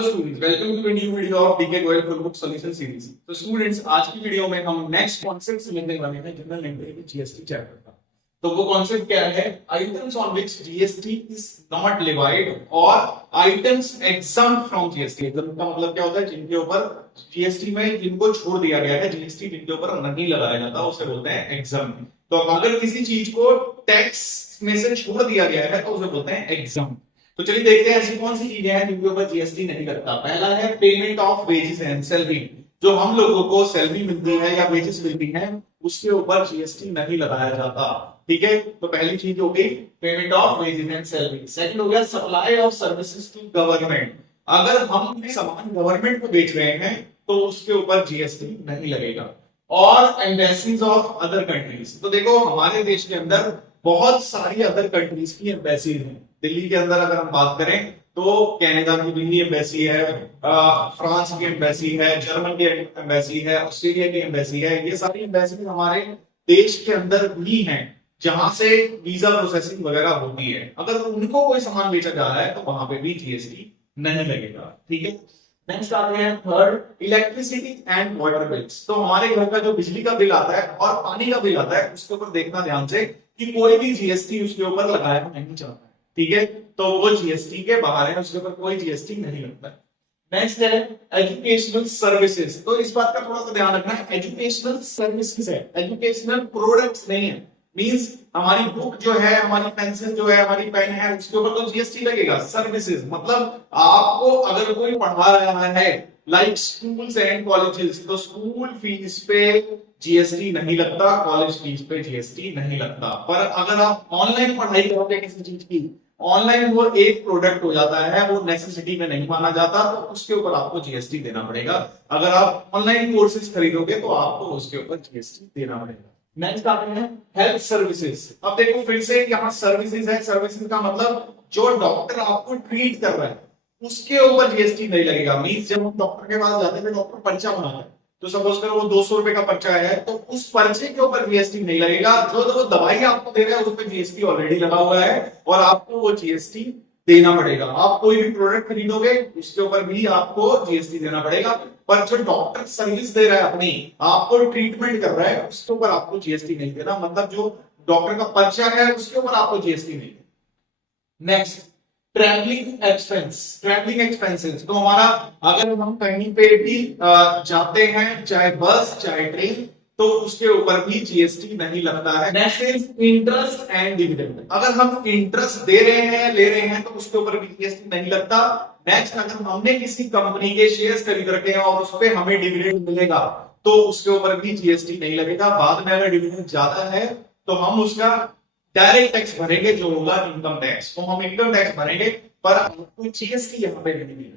Hello students, welcome to the new video of DK Goyal full book solution series. तो students, आज की video में हम नेक्स्ट कॉन्सेप्ट समझने वाले हैं जनरल एंट्री के जीएसटी चैप्टर का। तो वो कॉन्सेप्ट क्या है? Items on which GST is not levied और items exempt from GST. Exempt का मतलब क्या होता है? जिनके ऊपर जीएसटी में जिनको छोड़ दिया गया है, जीएसटी जिनके ऊपर नहीं लगाया जाता, उसे बोलते हैं एग्जम्प्ट। तो अगर किसी चीज को टैक्स में से छोड़ दिया गया है तो उसे बोलते हैं एग्जम्प्ट। तो चलिए देखते हैं ऐसी कौन सी चीजें हैं जिनके ऊपर जीएसटी नहीं लगता। पहला है payment of wages and salary. जो हम लोगों को सैलरी मिलती है या वेजेस मिलती है उसके ऊपर जीएसटी नहीं लगाया जाता। ठीक है, तो पहली चीज हो गई payment of wages and salary. Second हो गया supply of services to government. अगर हम सामान गवर्नमेंट को बेच रहे हैं तो उसके ऊपर जीएसटी नहीं लगेगा। और एम्बेसीज ऑफ अदर कंट्रीज। तो देखो, हमारे देश के अंदर बहुत सारी अदर कंट्रीज की एम्बेसीज हैं। दिल्ली के अंदर अगर हम बात करें तो कनाडा की दिल्ली एम्बेसी है, फ्रांस की एम्बेसी है, जर्मन की एम्बेसी है, ऑस्ट्रेलिया की एम्बेसी है। ये सारी एम्बेसी हमारे देश के अंदर भी हैं जहां से वीजा प्रोसेसिंग वगैरह होती है। अगर उनको कोई सामान बेचा जा रहा है तो वहां पे भी जीएसटी नहीं लगेगा। ठीक है, नेक्स्ट आते हैं third, electricity and water bills. तो हमारे घर का जो बिजली का बिल आता है और पानी का बिल आता है उसके ऊपर देखना ध्यान से कि कोई भी जीएसटी उसके ऊपर लगाया नहीं जाता है। ठीक है, तो वो जीएसटी के बाहर है, उसके ऊपर कोई जीएसटी नहीं लगता है। नेक्स्ट है एजुकेशनल सर्विसेज। तो इस बात का थोड़ा सा ध्यान रखना है, एजुकेशनल सर्विसेज है, एजुकेशनल प्रोडक्ट्स नहीं है। मींस हमारी बुक जो है, हमारी पेंसिल जो है, हमारी पेन है, उसके ऊपर तो जीएसटी लगेगा। सर्विसेज मतलब आपको अगर कोई पढ़ा रहा है लाइक स्कूल्स एंड कॉलेजेस, तो स्कूल फीस पे जीएसटी नहीं लगता, कॉलेज फीस पे जीएसटी नहीं लगता। पर अगर आप ऑनलाइन पढ़ाई करोगे किसी चीज की, ऑनलाइन वो एक प्रोडक्ट हो जाता है, वो नेसेसिटी में नहीं माना जाता, तो उसके ऊपर आपको जीएसटी देना पड़ेगा। अगर आप ऑनलाइन कोर्सेज खरीदोगे तो आपको उसके ऊपर जीएसटी देना पड़ेगा। नेक्स्ट आते हैं हेल्थ सर्विसेज। अब देखो फिर से यहाँ सर्विसेज है, सर्विसेज का मतलब जो डॉक्टर आपको ट्रीट कर रहा है उसके ऊपर जीएसटी नहीं लगेगा। मींस जब हम डॉक्टर के पास जाते हैं, डॉक्टर पर्चा बनाता है, तो सपोज करो वो 200 रुपए का पर्चा है तो उस पर्चे के ऊपर जीएसटी नहीं लगेगा। जो वो दवाई आपको दे रहा है उस पर जीएसटी ऑलरेडी लगा हुआ है और आपको वो जीएसटी देना पड़ेगा। आप कोई भी प्रोडक्ट खरीदोगे उसके ऊपर भी आपको जीएसटी देना पड़ेगा। पर जो डॉक्टर सर्विस दे रहा है, अपनी आपको ट्रीटमेंट कर रहा है, उसके ऊपर आपको जीएसटी नहीं देना। मतलब जो डॉक्टर का पर्चा है उसके ऊपर आपको जीएसटी नहीं देना। Next travelling expense, travelling expenses. तो हमारा अगर हम कहीं पे भी जाते हैं, चाहे बस चाहे ट्रेन, तो उसके ऊपर भी जीएसटी नहीं लगता है। Next is interest and dividend. अगर हम इंटरेस्ट दे रहे हैं, ले रहे हैं, तो उसके ऊपर भी जीएसटी नहीं लगता। नेक्स्ट, अगर हमने किसी कंपनी के शेयर्स खरीद रखे हैं और उस पर हमें डिविडेंड मिलेगा तो उसके ऊपर भी जीएसटी नहीं लगेगा। बाद में अगर डिविडेंड ज्यादा है तो हम उसका डायरेक्ट टैक्स भरेंगे, जो होगा इनकम टैक्स। तो हम इनकम टैक्स भरेंगे पर आपको जीएसटी यहाँ पे नहीं मिलेगा।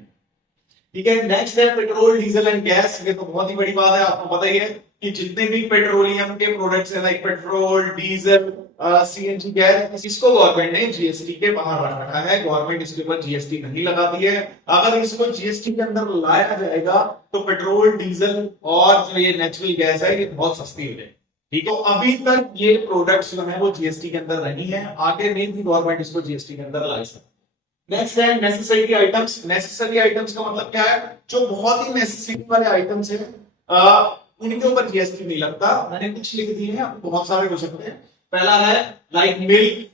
ठीक है, नेक्स्ट है पेट्रोल, डीजल एंड गैस। ये तो बहुत ही बड़ी बात है, आपको पता ही है कि जितने भी पेट्रोलियम के प्रोडक्ट्स हैं like petrol, diesel, CNG gas, इसको गवर्नमेंट ने जीएसटी के बाहर रखा है। गवर्नमेंट इसके ऊपर जीएसटी नहीं लगाती है। अगर इसको जीएसटी के अंदर लाया जाएगा तो पेट्रोल, डीजल और जो ये नेचुरल गैस है ये बहुत सस्ती हो जाएगी। ठीक है, तो अभी तक ये प्रोडक्ट्स जो है वो जीएसटी के अंदर नहीं है, आगे में भी गवर्नमेंट इसको जीएसटी के अंदर ला सकती है। नेक्स्ट है नेसेसरी आइटम्स। नेसेसरी आइटम्स का मतलब क्या है? जो बहुत ही नेसेसरी वाले आइटम्स हैं उनके ऊपर जीएसटी नहीं लगता। मैंने कुछ लिख दिए हैं, बहुत सारे हो सकते हैं। पहला है लाइक मिल्क,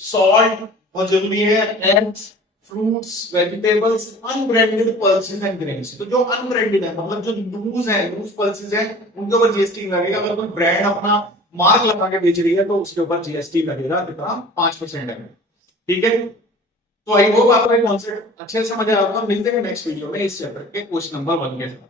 सॉल्ट बहुत जरूरी है, eggs, fruits, vegetables, unbranded pulses and grains. तो जो अनब्रांडेड है मतलब जो लूज है, लूज पल्सेस है, उनके ऊपर जीएसटी लगेगा। अगर कोई ब्रांड अपना मार्क लगा के बेच रही है तो उसके ऊपर जीएसटी लगेगा, कितना? 5% है। ठीक है, तो आई होप आपको ये कॉन्सेप्ट अच्छे से समझ आया होगा। मिलते हैं नेक्स्ट वीडियो में इस चैप्टर के क्वेश्चन नंबर 1 के साथ।